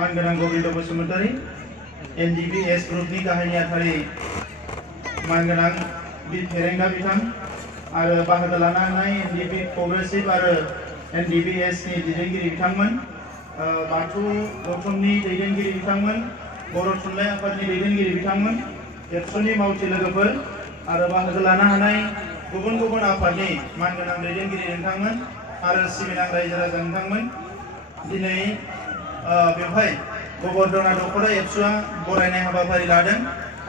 मानगोनां गबिन्द बसुमतारी एनडिबिएस ग्रुपनि गाहाय नेहाथारि मानगोनां बि फेरेंगा बिथां आरो बाहागो लानो हानाय एनडिबि प्रग्रेसिभ आरो एनडिबिएस नि दैदेनगिरि बिथांमोन, बाथौ गौथुमनि दैदेनगिरि बिथांमोन, बर' थुनलाइ आफादनि दैदेनगिरि बिथांमोन, एबसुनि मावथि लोगोफोर आरो बाहागो लानो हानाय गुबुन गुबुन आफादनि मानगोनां दैदेनगिरि नोंथांमोन आरो सिबिनां रायजो राजा नोंथांमोन, दिनै बेवहाय गबर्धना दख'रा एबसुआ बरायनाय हाबाफारि लादों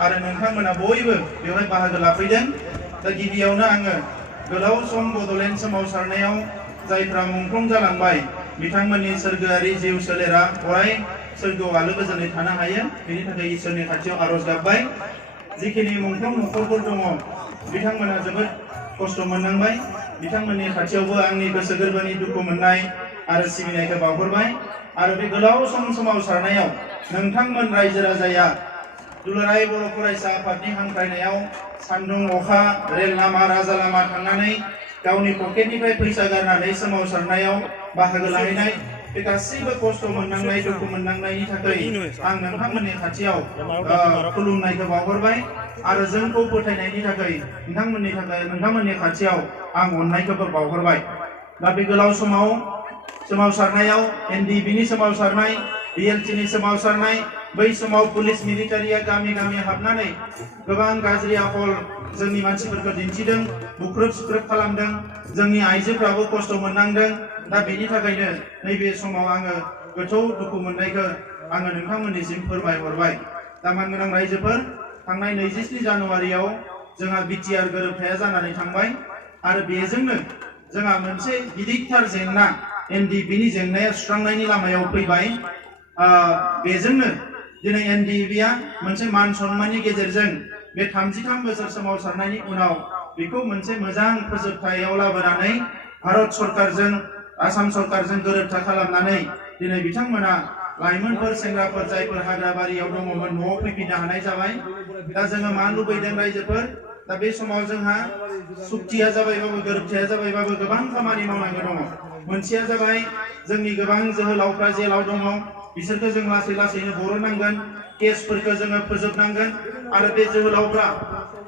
आरो नोंथांमोना बयबो बेवहाय बाहागो लाफैदों। दा गिबियावनो आङो गोलाव सम बड'लेण्ड सोमावसारनायाव जायफ्रा मुंख्लं जालांबाय बिथांमोननि सोरगोआरि जिउ सोलेरा अराय सोरगोआव आलो गोजोनै थानो हायो, बेनि थाखाय इसोरनि खाथियाव आरज गाबबाय। जिखिनि मुंख्लं नखरफोर दङ बिथांमोना जोबोद खस्थ' मोननांबाय, बिथांमोननि खाथियावबो आंनि गोसो गोरबोनि दुखु मोननाय आरो सिबिनायखौ बावहरबाय। आरो बे गोलाव सम सोमावसारनायाव नोंथांमोन रायजो राजाया दुलाराय बर' फरायसा आफादनि हांख्रायनायाव सान्दुं अखा रेल लामा राजा लामा थांनानै गावनि पकेटनिफ्राय फैसा गारनानै सोमावसारनायाव बाहागो लाहैनाय, बे गासैबो खस्थ' मोननांनाय दुखु मोननांनायनि थाखाय आं नोंथांमोननि खाथियाव खुलुमनायखौ बावहरबाय आरो जोंखौ फोथायनायनि थाखाय नोंथांमोननि खाथियाव आं अननायखौबो बावहरबाय। दा बे गोलाव समाव सोमावसारनायाव एनडिबिनि सोमावसारनाय, बिएलटिनि सोमावसारनाय, बै समाव पुलिस मिलिटारिया गामि गामि हाबनानै गोबां गाज्रि आखल जोंनि मानसिफोरखौ दिन्थिदों, बुख्रुब सुख्रुब खालामदों, जोंनि आइजोफ्राबो खस्थ' मोननांदों। दा बेनि थाखायनो नैबे समाव आङो गोथौ दुखु मोननायखौ आङो नोंथांमोननिसिम फोरमायहरबाय। दा मानगोनां रायजोफोर, थांनाय 27 जानुवारियाव जोंहा बिटिआर गोरोबथाया जानानै थांबाय आरो बेजोंनो जोंहा मोनसे गिदिरथार जेंना एनडिबिनि जेंनाया सुस्रांनायनि लामायाव फैबाय। बेजोंनो दिनै एनडिबिआ मोनसे मान सन्माननि गेजेरजों बे 33 बोसोर सोमावसारनायनि उनाव बेखौ मोनसे मोजां फोजोबथायाव लाबोनानै भारत सरकारजों आसाम सरकारजों गोरोबथा खालामनानै दिनै बिथांमोना लाइमोनफोर सेंग्राफोर जायफोर हाग्राबारियाव दङमोन न'आव फैफिननो हानाय जाबाय। दा जोङो मा लुबैदों रायजोफोर, दा बे समाव जोंहा सुक्तिया जाबायबाबो गोरोबथाया जाबायबाबो गोबां खामानि मावनांगौ दङ। मोनसेया जाबाय जोंनि गोबां जोहोलावफ्रा जेलाव दङ, बिसोरखौ जों लासै लासैनो बरननांगोन, केसफोरखौ जोङो फोजोबनांगोन आरो बे जोहोलावफ्रा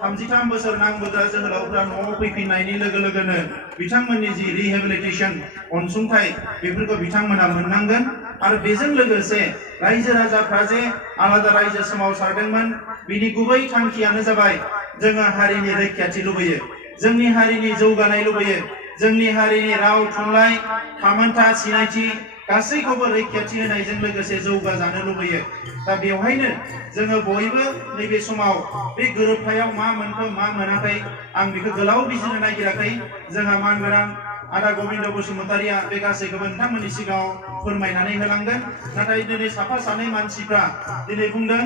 33 बोसोर नांबोग्रा जोहोलावफ्रा न'आव फैफिननायनि लोगो लोगोनो बिथांमोननि जि रिहेबिलिटेसन अनसुंथाइ बेफोरखौ बिथांमोना मोननांगोन। आरो बेजों लोगोसे रायजो राजाफ्रा जे आलादा रायजो सोमावसारदोंमोन, बिनि गुबै थांखियानो जाबाय जोङो हारिनि रैखाथि लुबैयो, जोंनि हारिनि जौगानाय लुबैयो, जोंनि हारिनि राव थुनलाइ थामोनथा सिनायथि गासैखौबो रैखाथि होनायजों लोगोसे जौगाजानो लुबैयो। दा बेवहायनो जोङो बयबो नैबे समाव बे गोरोबथायाव मा मोनखो मा मोनाखै आं बेखौ गोलाव बिजिरनो नागिराखै। जोंहा मानगोनां आदा गबिन्द बसुमतारिया बे गासैखौबो नोंथांमोननि सिगाङाव फोरमायनानै होलांगोन। नाथाय दिनै साफा सानै मानसिफ्रा दिनै बुंदों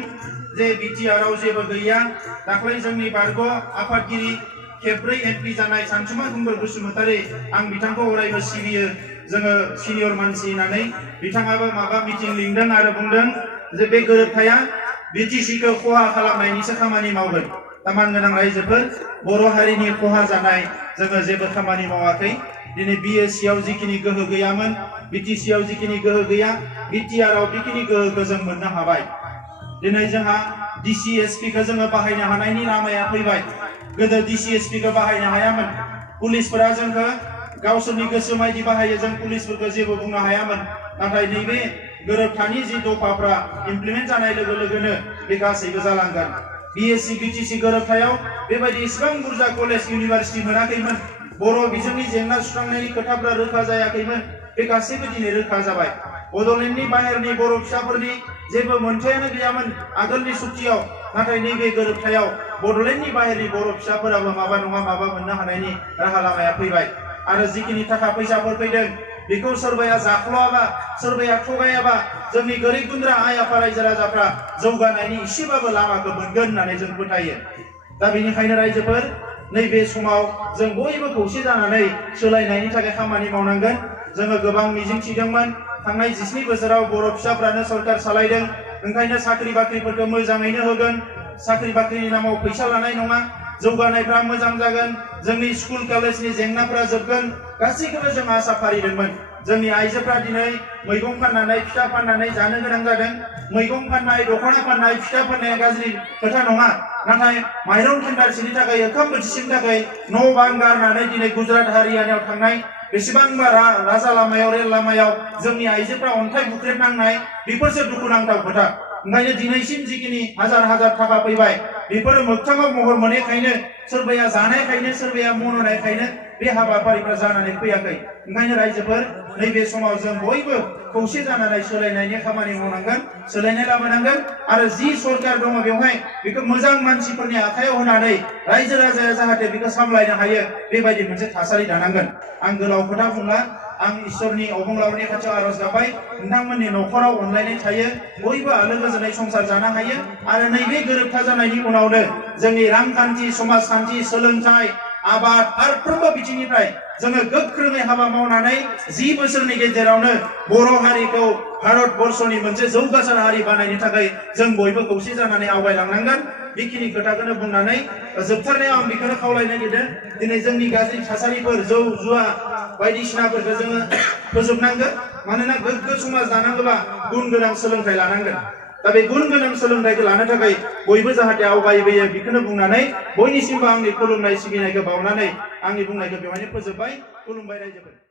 जे बिटिआरआव जेबो गैया। दाख्लै जोंनि बारग' आफादगिरि खेबब्रै एमपि जानाय सानसुमा कुंगुर बसुमतारी, आं बिथांखौ अरायबो सिबियो, जोङो सिनियर मानसि होननानै बिथाङाबो माबा मिटिं लिंदों आरो बुंदों जे बे गोरोबथाया बिटिसिखौ खहा खालामनायनिसो खामानि मावगोन। दा मानगोनां रायजोफोर, बर' हारिनि खहा जानाय जोङो जेबो खामानि मावाखै। दिनै बिएससिआव जिखिनि गोहो गैयामोन, बिटिसिआव जिखिनि गोहो गैया, बिटिआरआव बेखिनि गोहोखौ जों मोननो हाबाय। दिनै जोंहा डिसिएसपिखौ जोङो बाहायनो हानायनि लामाया फैबाय। गोदो डिसिएसपिखौ बाहायनो हायामोन, पुलिसफोरा जोंखौ गावसोरनि गोसो बायदि बाहायो, जों पुलिसफोरखौ जेबो बुंनो हायामोन। नाथाय नैबे गोरोबथानि जि दफाफ्रा इमप्लिमेन्ट जानाय लोगो लोगोनो बे गासैबो जालांगोन। बिएससि बिटिसि गोरोबथायाव बेबायदि इसेबां बुरजा कलेज इउनिभारसिटि मोनाखैमोन, बर' बिजोंनि जेंना सुस्रांनायनि खोथाफ्रा रोखा जायाखैमोन, बे गासैबो दिनै रोखा जाबाय। बड'लेण्डनि बाहेरनि बर' फिसाफोरनि जेबो मोनथायानो गैयामोन आगोलनि सुक्तियाव, नाथाय नैबे गोरोबथायाव बड'लेण्डनि बाहेरनि बर' फिसाफोराबो माबा नङा माबा मोननो हानायनि राहा लामाया फैबाय। आरो जिखिनि थाखा फैसाफोर फैदों बेखौ सोरबाया जाख्ल'आबा, सोरबाया थगायाबा जोंनि गोरिब गुन्द्रा आइ आफा रायजो राजाफ्रा जौगानायनि एसेबाबो लामाखौ मोनगोन होननानै जों फोथायो। दा बेनिखायनो रायजोफोर, नैबे समाव जों बयबो खौसे जानानै सोलायनायनि थाखाय खामानि मावनांगोन। जोङो गोबां मिजिं थिदोंमोन, थांनाय 27 बोसोराव बर' फिसाफ्रानो सरकार सालायदों, ओंखायनो साख्रि बाख्रिफोरखौ मोजाङैनो होगोन, साख्रि बाख्रिनि नामाव फैसा लानाय नङा, जौगानायफ्रा मोजां जागोन, जोंनि स्कुल कलेजनि जेंनाफ्रा जोबगोन, गासैखौबो जों आसा फारिदोंमोन। जोंनि आइजोफ्रा दिनै मैगं फाननानै फिथा फाननानै जानो गोनां जादों। मैगं फाननाय दख'ना फाननाय फिथा फाननाया गाज्रि खोथा नङा, नाथाय माइरं खेन्दासेनि थाखाय ओंखाम बोथिसेनि थाखाय न' बां गारनानै दिनै गुजरात हारियानायाव थांनाय बेसेबांबा राजा लामायाव रेल लामायाव जोंनि आइजोफ्रा अन्थाइ बुख्रेबनांनाय बेफोरसो दुखुनांथाव खोथा। ओंखायनो दिनैसिम जिखिनि हाजार हाजार थाखा फैबाय बेफोरो मोगथाङाव महर मोनैखायनो सोरबाया जानायखायनो सोरबाया मन'नायखायनो बे हाबाफारिफ्रा जानानै फैयाखै। ओंखायनो रायजोफोर नैबे समाव जों बयबो खौसे जानानै सोलायनायनि खामानि मावनांगोन, सोलायनाय लाबोनांगोन आरो जि सरकार दङ बेवहाय बेखौ मोजां मानसिफोरनि आखायाव होनानै रायजो राजाया जाहाथे बेखौ सामलायनो हायो बेबायदि मोनसे थासारि दानांगोन। आं गोलाव खोथा बुंला, आं इसोरनि अबंलावरिनि खाथियाव आरज गाबबाय नोंथांमोननि न'खराव अनलायनाय थायो, बयबो आलो गोजोनै संसार जानो हायो आरो नैबे गोरोबथा जानायनि उनावनो जोंनि रांखान्थि, समाजखान्थि, सोलोंथाइ, आबाद फारफ्रोमबो बिथिंनिफ्राय जोङो गोख्रोङै हाबा मावनानै 10 बोसोरनि गेजेरावनो बर' हारिखौ भारत बर्षनि मोनसे जौगासार हारि बानायनो थाखाय जों बयबो खौसे जानानै आवगायलांनांगोन। बेखिनि खोथाखौनो बुंनानै जोबथारनायाव आं बेखौनो खावलायनो नागिरदों, दिनै जोंनि गाज्रि थासारिफोर जौ जुवा बायदिसिनाफोरखौ जोङो फोजोबनांगोन। मानोना गोग्गो समाज दानांगौबा गुन गोनां सोलोंथाइ लानांगोन। दा बे गुन गोनां सोलोंथाइखौ लानो थाखाय बयबो जाहाथे आवगायबोयो बेखौनो बुंनानै बयनिसिमबो आंनि खुलुमनाय सिबिनायखौ बावनानै आंनि बुंनायखौ बेवहायनो फोजोबबाय। खुलुमबाय रायजोफोर।